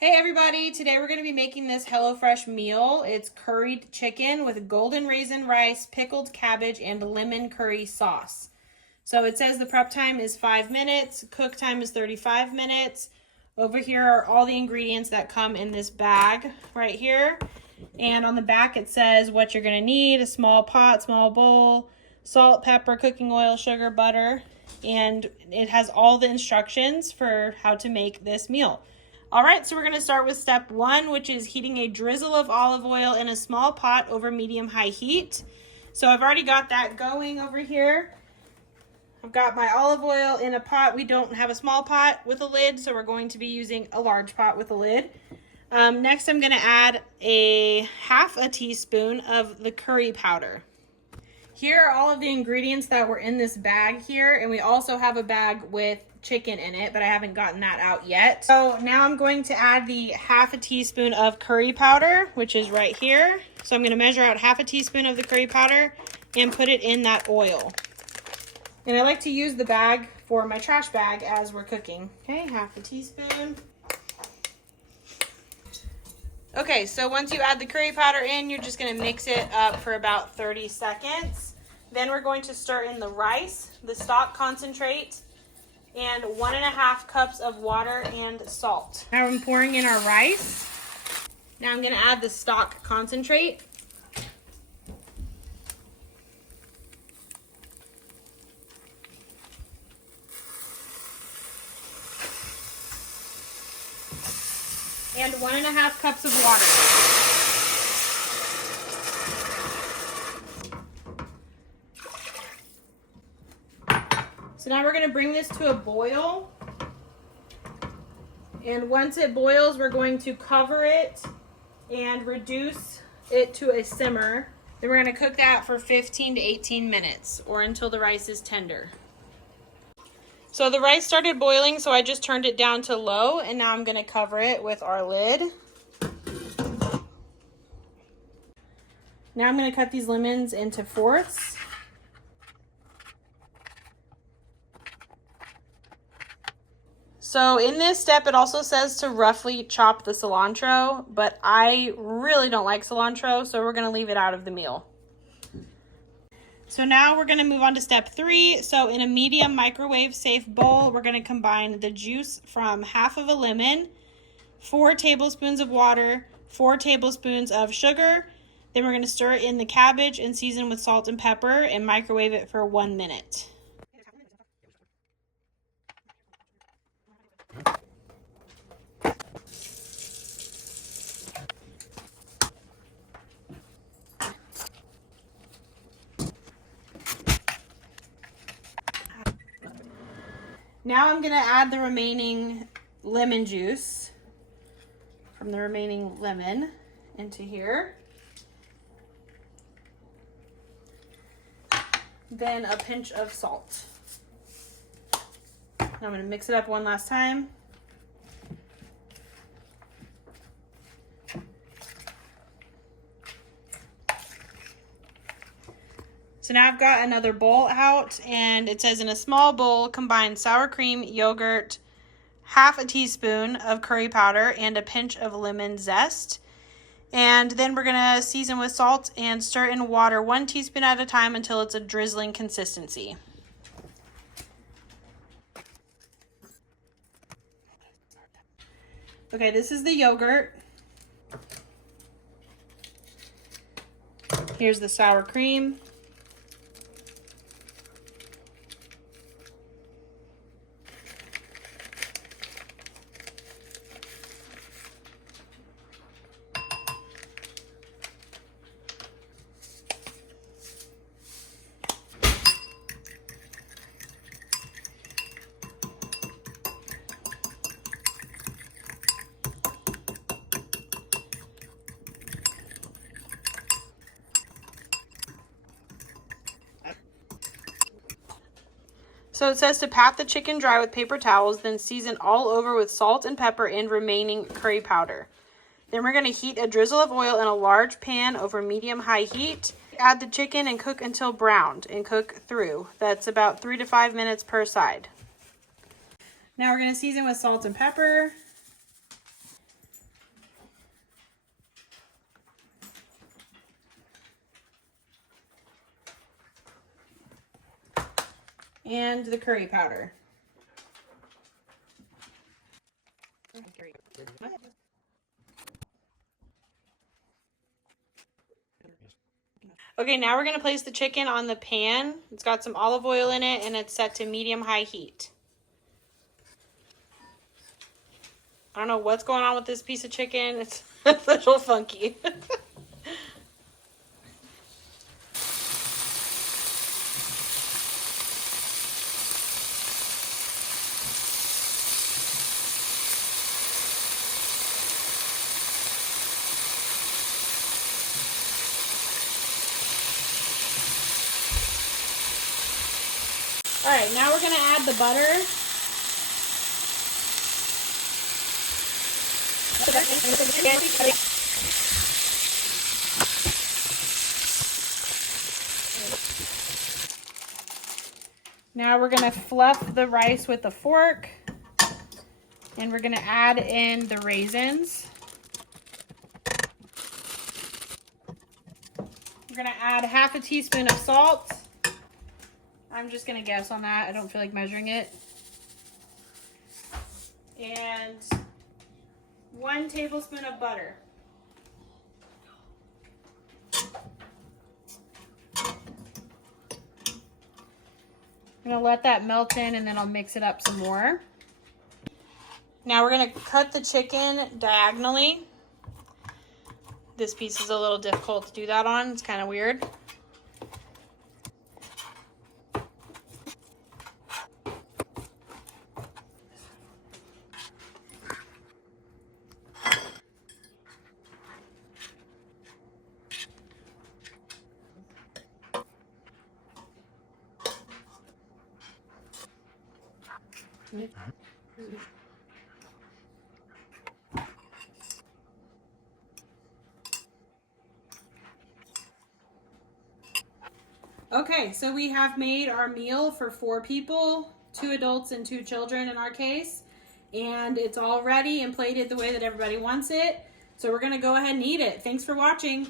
Hey everybody, today we're going to be making this HelloFresh meal. It's curried chicken with golden raisin rice, pickled cabbage, and lemon curry sauce. So it says the prep time is 5 minutes, cook time is 35 minutes. Over here are all the ingredients that come in this bag right here. And on the back it says what you're going to need: a small pot, small bowl, salt, pepper, cooking oil, sugar, butter. And it has all the instructions for how to make this meal. All right, so we're going to start with step 1, which is heating a drizzle of olive oil in a small pot over medium-high heat. So I've already got that going over here. I've got my olive oil in a pot. We don't have a small pot with a lid, so we're going to be using a large pot with a lid. Next, I'm going to add half a teaspoon of the curry powder. Here are all of the ingredients that were in this bag here, and we also have a bag with chicken in it, but I haven't gotten that out yet. So now I'm going to add the half a teaspoon of curry powder, which is right here. So I'm going to measure out half a teaspoon of the curry powder and put it in that oil. And I like to use the bag for my trash bag as we're cooking. Okay, half a teaspoon. Okay, so once you add the curry powder in, you're just going to mix it up for about 30 seconds. Then we're going to stir in the rice, the stock concentrate, and 1.5 cups of water and salt. Now I'm pouring in our rice. Now I'm going to add the stock concentrate. And 1.5 cups of water. So now we're going to bring this to a boil. And once it boils, we're going to cover it and reduce it to a simmer. Then we're going to cook that for 15 to 18 minutes or until the rice is tender. So the rice started boiling, so I just turned it down to low, and now I'm going to cover it with our lid. Now I'm going to cut these lemons into fourths. So in this step, it also says to roughly chop the cilantro, but I really don't like cilantro, so we're going to leave it out of the meal. So now we're going to move on to step 3. So in a medium microwave safe bowl, we're going to combine the juice from half of a lemon, 4 tablespoons of water, 4 tablespoons of sugar. Then we're going to stir in the cabbage and season with salt and pepper and microwave it for 1 minute. Now I'm going to add the remaining lemon juice from the remaining lemon into here. Then a pinch of salt. Now I'm going to mix it up one last time. So now I've got another bowl out, and it says in a small bowl, combine sour cream, yogurt, half a teaspoon of curry powder, and a pinch of lemon zest. And then we're going to season with salt and stir in water 1 teaspoon at a time until it's a drizzling consistency. Okay, this is the yogurt. Here's the sour cream. So it says to pat the chicken dry with paper towels, then season all over with salt and pepper and remaining curry powder. Then we're going to heat a drizzle of oil in a large pan over medium-high heat. Add the chicken and cook until browned and cook through. That's about 3 to 5 minutes per side. Now we're going to season with salt and pepper. and the curry powder. Okay, now we're gonna place the chicken on the pan. It's got some olive oil in it and it's set to medium-high heat. I don't know what's going on with this piece of chicken. It's a little funky. All right, now we're gonna add the butter. Now we're gonna fluff the rice with a fork, and we're gonna add in the raisins. We're gonna add half a teaspoon of salt. I'm just gonna guess on that. I don't feel like measuring it. And 1 tablespoon of butter. I'm gonna let that melt in and then I'll mix it up some more. Now we're gonna cut the chicken diagonally. This piece is a little difficult to do that on. It's kind of weird. Okay, so we have made our meal for 4 people, 2 adults and 2 children in our case, and it's all ready and plated the way that everybody wants it. So we're gonna go ahead and eat it. Thanks for watching.